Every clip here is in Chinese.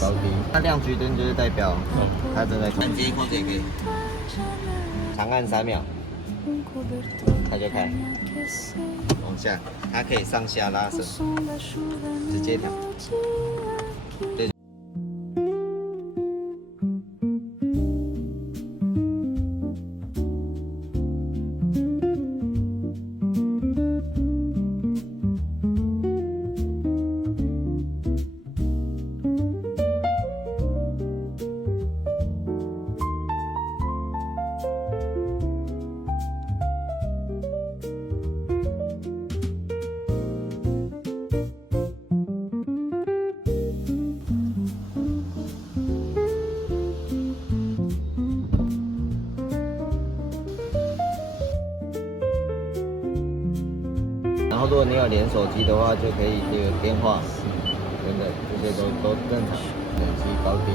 高低。它亮橘灯就是代表它正在充。按接控制也可以，长按3秒，它就开。往下，它可以上下拉伸，直接调。对。然后如果你有连手机的话，就可以这个电话等等，这些都正常。冷气高低，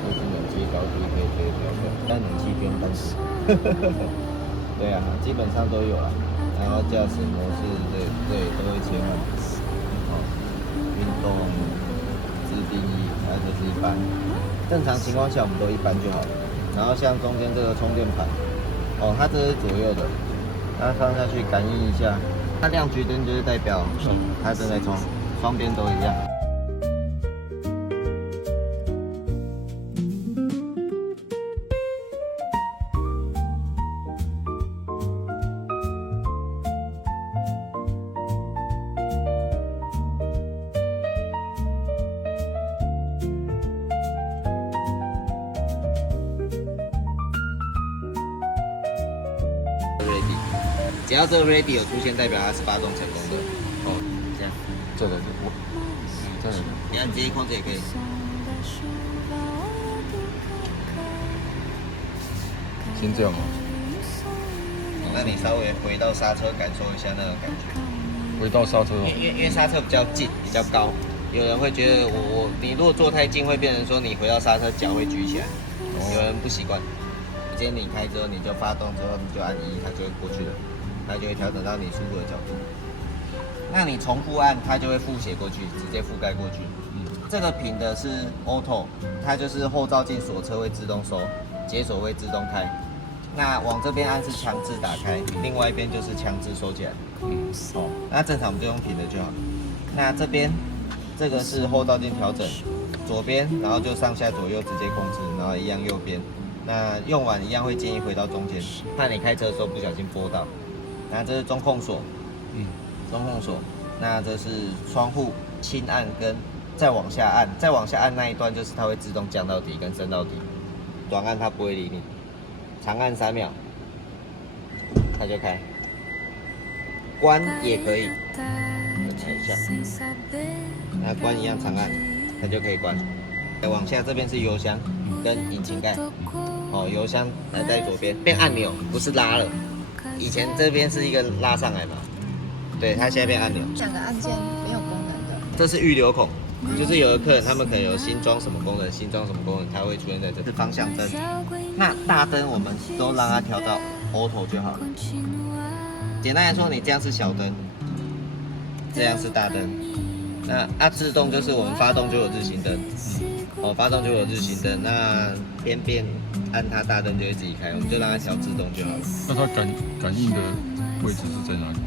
就是冷气高低可以直接调整，但冷气不用担心。对啊，基本上都有啊。然后驾驶模式这里都会切换。运动、自定义，还有就是一般。正常情况下我们都一般就好了。然后像中间这个充电盘，它这是左右的，它放下去感应一下。它亮橘灯就是代表它正在充，双边都一样。Ready， 只要这个 Ready 有出现，代表它是发动成功的。这样，这个我，这个你按接控制也可以。先这样吗？那你稍微回到刹车，感受一下那个感觉。回到刹车，因为刹车比较近，比较高，有人会觉得你如果坐太近，会变成说你回到刹车脚会举起来，有人不习惯。今天你开之后，你就发动之后，你就按1，它就会过去了，它就会调整到你舒服的角度。那你重复按，它就会复写过去，直接覆盖过去。这个屏的是 Auto， 它就是后照镜锁车会自动收，解锁会自动开。那往这边按是强制打开，另外一边就是强制收起来。那正常我们就用平的就好。那这边这个是后照镜调整，左边，然后就上下左右直接控制，然后一样右边。那用完一样会建议回到中间，怕你开车的时候不小心拨到。那这是中控锁，中控锁。那这是窗户轻按跟再往下按，再往下按那一段就是它会自动降到底跟升到底，短按它不会理你，长按3秒，它就开。关也可以，我看一下，那关一样长按，它就可以关。往下这边是油箱跟引擎盖。油箱在左边，变按钮不是拉了，以前这边是一个拉上来嘛，对，它现在变按钮。2个按键没有功能的。这是预留孔，就是有的客人他们可能有新装什么功能，新装什么功能，它会出现在这。是方向灯，那大灯我们都让它调到 Auto 就好了。简单来说，你这样是小灯，这样是大灯。那自动就是我们发动就有日行灯。发动就有日行灯，那边边按它大灯就会自己开，我们就让它调自动就好了。那它感应的位置是在哪里？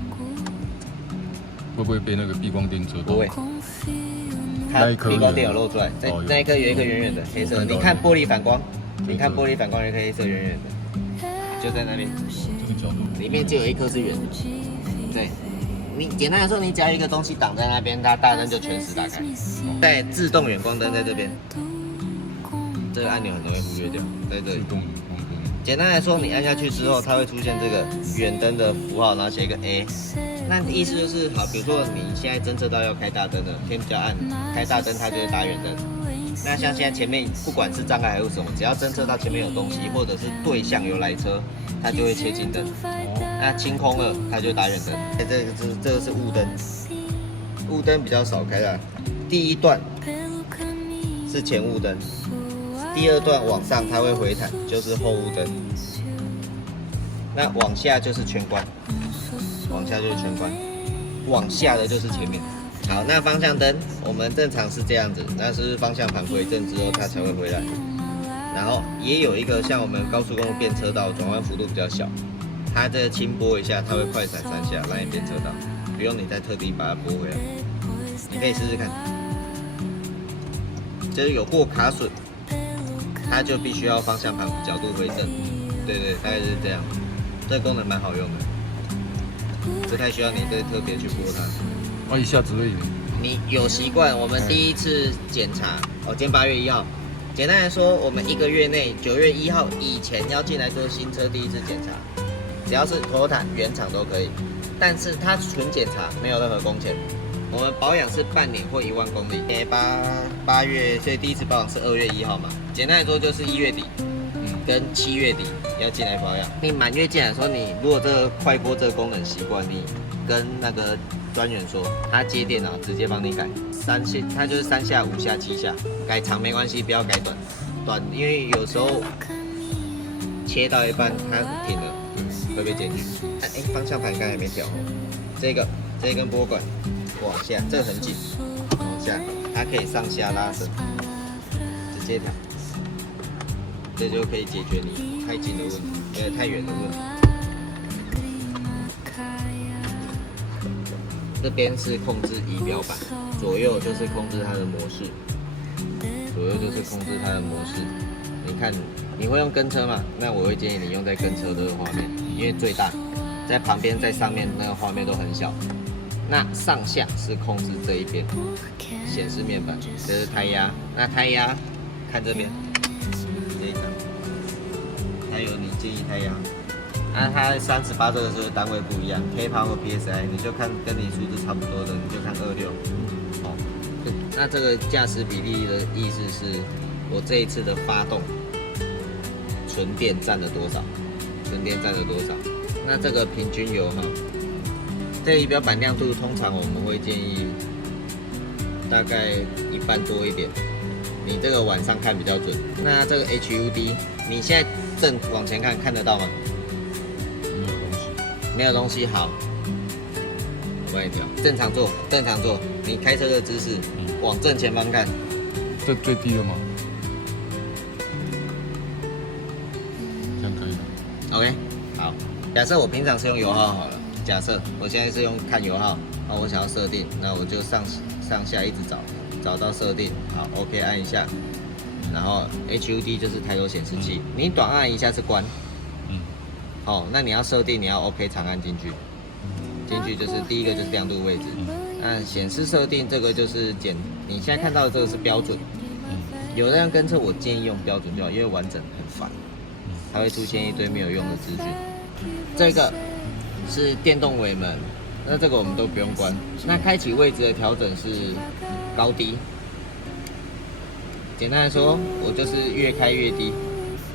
会不会被那个避光垫遮到？不会，它避光垫有露出来，在那一颗有一颗圆圆的黑色，你看玻璃反光，你看玻璃反光有一颗黑色圆圆的，就在那边，这个角度里面就有一颗是圆的。对，你简单来说，你只要一个东西挡在那边，它大灯就全时打开。在自动远光灯在这边。这个按钮很容易忽略掉，在这里。简单来说，你按下去之后，它会出现这个远灯的符号，然后写一个 A。那意思就是，好，比如说你现在侦测到要开大灯了，天比较暗，开大灯它就会打远灯。那像现在前面不管是障碍还是什么，只要侦测到前面有东西，或者是对向有来车，它就会切近灯。那清空了，它就打远灯。这个是雾灯，雾灯比较少开的。第一段是前雾灯。第二段往上它会回弹，就是后雾灯。那往下就是全关，往下就是全关，往下的就是前面。好，那方向灯我们正常是这样子，那是方向盘回正之后它才会回来。然后也有一个像我们高速公路变车道，转弯幅度比较小，它这轻拨一下，它会快闪3下让你变车道，不用你再特地把它拨回来。你可以试试看。就是有过卡榫，它就必须要方向盘角度回正。对，大概就是这样。这个功能蛮好用的，不太需要你再特别去拨它。一下子而已。你有习惯，我们第一次检查，今天8月1号。简单来说，我们1个月内9月1号以前要进来做新车第一次检查，只要是 Toyota 原厂都可以，但是它纯检查没有任何工钱。我们保养是半年或1万公里。8月，所以第一次保养是2月1号嘛。简单来说就是1月底，跟7月底要进来保养。你满月进来的时候，你如果这个快播这个功能习惯，你跟那个专员说，他接电脑直接帮你改他就是3下、5下、7下，改长没关系，不要改短，因为有时候切到一半它停了，会被检举。方向盘刚才还没调哦，这根拨管往下，这个很紧，往下，它可以上下拉伸，直接调，这就可以解决你太近的问题，太远的问题。这边是控制仪表板，左右就是控制它的模式，你看，你会用跟车吗？那我会建议你用在跟车这个画面，因为最大，在旁边在上面那个画面都很小。那上下是控制这一边，显示面板，这是胎压。那胎压看这边，这一个，还有你建议胎压。它38这个是单位不一样 ，K 帕或 PSI， 你就看跟你数字差不多的，你就看26。那这个驾驶比例的意思是，我这一次的发动纯电占了多少？那这个平均油哈，这个仪表板亮度通常我们会建议大概1半多一点，你这个晚上看比较准。那这个 HUD， 你现在正往前看得到吗？没有东西，好，我帮你调，正常坐，你开车的姿势，往正前方看。这最低了吗？这样可以了。OK， 好，假设我平常是用油耗好了，假设我现在是用看油耗，我想要设定，那我就上下一直找到设定，好 ，OK， 按一下，然后 HUD 就是抬头显示器，你短按一下是关。那你要设定，你要 OK 长按进去就是第一个就是亮度位置。那显示设定这个就是你现在看到的这个是标准。有的人跟车我建议用标准就好，因为完整很烦，它会出现一堆没有用的资讯。这个是电动尾门，那这个我们都不用关。那开启位置的调整是高低。简单来说，我就是越开越低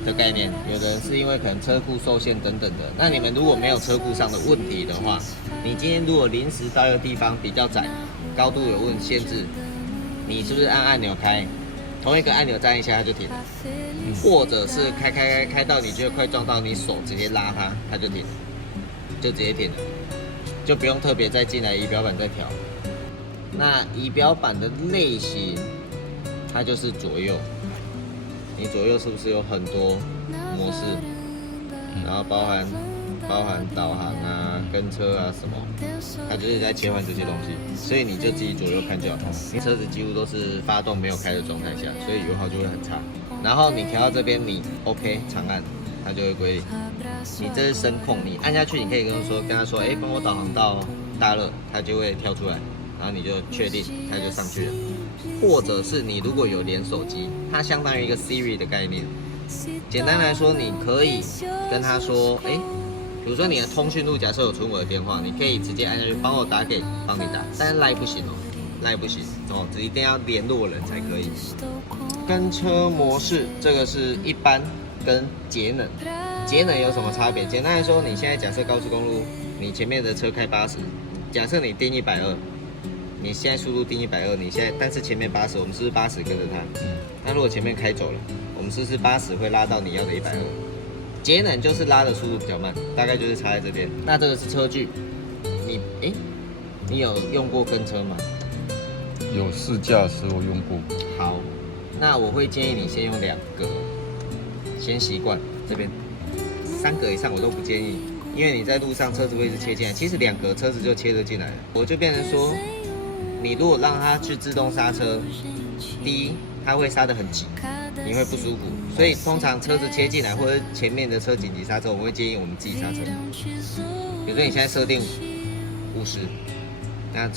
的概念。有的人是因为可能车库受限等等的，那你们如果没有车库上的问题的话，你今天如果临时到一个地方比较窄，高度有限制，你是不是按按钮开，同一个按钮站一下它就停了，或者是开到你觉得快撞到，你手直接拉它就停了，就直接停了，就不用特别再进来仪表板再调。那仪表板的类型，它就是左右。你左右是不是有很多模式？然后包含导航啊、跟车啊什么，它就是在切换这些东西，所以你就自己左右看就好。你车子几乎都是发动没有开的状态下，所以油耗就会很差。然后你调到这边，你 OK 长按，它就会归零。你这是声控，你按下去，你可以跟他说，帮我导航到大乐，它就会跳出来，然后你就确定，它就上去了。或者是你如果有连手机，它相当于一个 Siri 的概念。简单来说，你可以跟他说，比如说你的通讯录假设有存我的电话，你可以直接按下去帮我打给帮你打，但是 Line 不行，Line 不行只一定要联络人才可以。跟车模式这个是一般跟节能，节能有什么差别？简单来说，你现在假设高速公路，你前面的车开80，假设你定120。你现在速度定120，你现在但是前面80，我们是不是80跟着它？那如果前面开走了，我们是不是80会拉到你要的120？节能就是拉的速度比较慢，大概就是差在这边。那这个是车距，你有用过跟车吗？有试驾的时候用过。好，那我会建议你先用2格，先习惯这边，3格以上我都不建议，因为你在路上车子会一直切进来，其实2格车子就切得进来了。我就变成说，你如果让它去自动刹车，第一它会刹得很急，你会不舒服，所以通常车子切进来或者前面的车紧急刹车，我们会建议我们自己刹车。比如说你现在设定50，那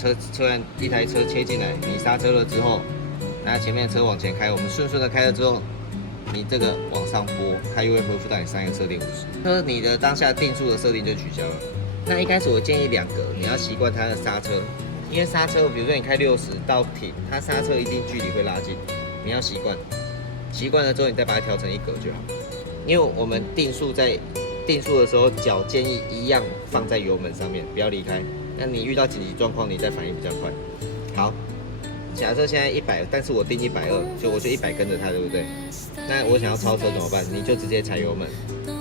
一台车切进来，你刹车了之后，那前面的车往前开，我们顺的开了之后，你这个往上拨，它又会恢复到你上一个设定50，那你的当下定速的设定就取消了。那一开始我建议2格，你要习惯它的刹车，因为刹车，比如说你开60到停，它刹车一定距离会拉近，你要习惯，习惯了之后你再把它调成1格就好。因为我们定速的时候，脚建议一样放在油门上面，不要离开。那你遇到紧急状况，你再反应比较快。好，假设现在100，但是我定120，就我就100跟着它，对不对？那我想要超车怎么办？你就直接踩油门，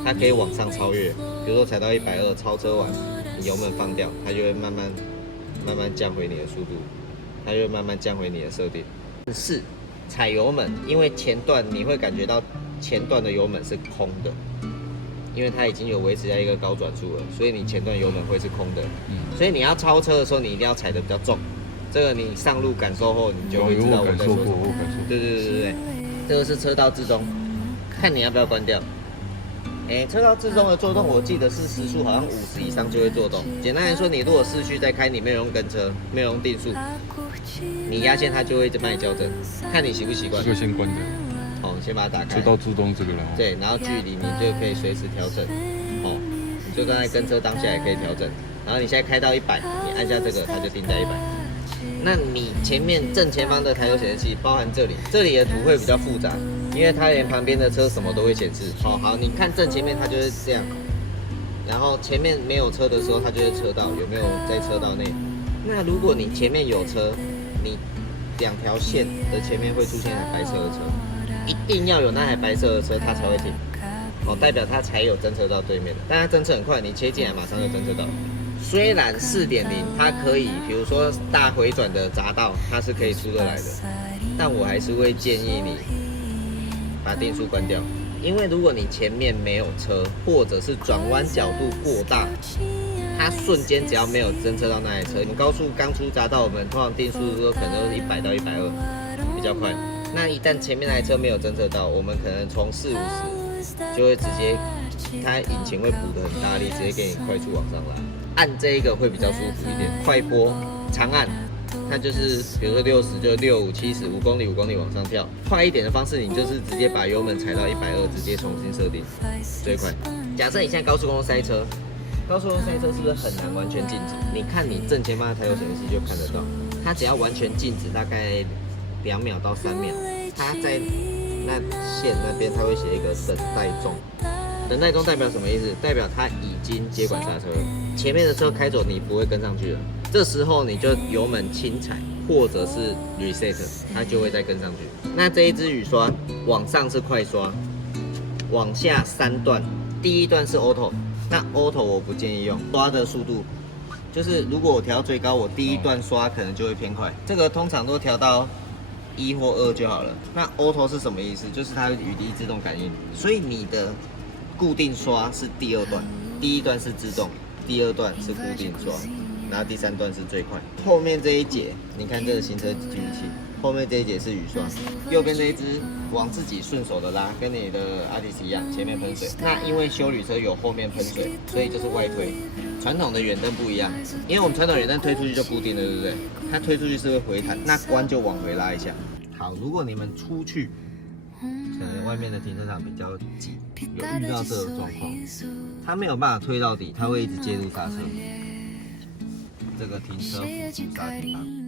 它可以往上超越。比如说踩到120，超车完，你油门放掉，它就会慢慢降回你的速度，它就会慢慢降回你的设定。4，踩油门，因为前段你会感觉到前段的油门是空的。因为它已经有维持在一个高转速了，所以你前段油门会是空的。所以你要超车的时候，你一定要踩得比较重。这个你上路感受后，你就会知道我在说什么。对，这个是车道自动，看你要不要关掉。车道自动的作动，我记得是时速好像50以上就会作动。简单来说，你如果市区在开，你没有用跟车，没有用定速，你压线它就会一直帮你校正，看你习不习惯。这个先关掉。先把它打开。车道自动这个了。对，然后距离你就可以随时调整。你就刚才跟车当下也可以调整。然后你现在开到100，你按下这个，它就定在100。那你前面正前方的抬头显示器，包含这里的图会比较复杂，因为它连旁边的车什么都会显示。好，你看正前面它就是这样，然后前面没有车的时候，它就是车道有没有在车道内。那如果你前面有车，你2条线的前面会出现一台白色的车。一定要有那台白色的车，它才会停，代表它才有侦测到对面的。但它侦测很快，你切进来马上就侦测到。虽然4.0它可以，比如说大回转的匝道，它是可以出得来的，但我还是会建议你把定速关掉，因为如果你前面没有车，或者是转弯角度过大，它瞬间只要没有侦测到那台车，我们高速刚出匝道，我们通常定速的时候可能都是100到120，比较快。那一旦前面那台车没有侦测到，我们可能从40、50就会直接，它引擎会补得很大力，直接给你快速往上拉。按这一个会比较舒服一点，快拨长按，它就是比如说60就65、70、5公里往上跳。快一点的方式，你就是直接把油门踩到120，直接重新设定最快。假设你现在高速公路塞车，是不是很难完全静止？你看你正前方的抬头显示器就看得到，它只要完全静止，大概2秒到3秒，它在那线那边，它会写一个等待中。等待中代表什么意思？代表它已经接管刹车了，前面的车开走，你不会跟上去了。这时候你就油门轻踩，或者是 reset， 它就会再跟上去。那这一支雨刷往上是快刷，往下3段，第一段是 auto， 那 auto 我不建议用，刷的速度。就是如果我调最高，我第一段刷可能就会偏快，这个通常都调到1或2就好了。那 auto 是什么意思？就是它雨滴自动感应，所以你的固定刷是第2段，第一段是自动，第2段是固定刷，然后第3段是最快。后面这一节，你看这个行车记录器，后面这一节是雨刷，右边这一支往自己顺手的拉，跟你的阿迪斯一样，前面喷水。那因为休旅车有后面喷水，所以就是外推。传统的远灯不一样，因为我们传统远灯推出去就固定了，对不对？它推出去是会回弹，那关就往回拉一下。好，如果你们出去，可能外面的停车场比较挤，有遇到这个状况，它没有办法推到底，它会一直介入刹车。这个停车辅助刹停棒。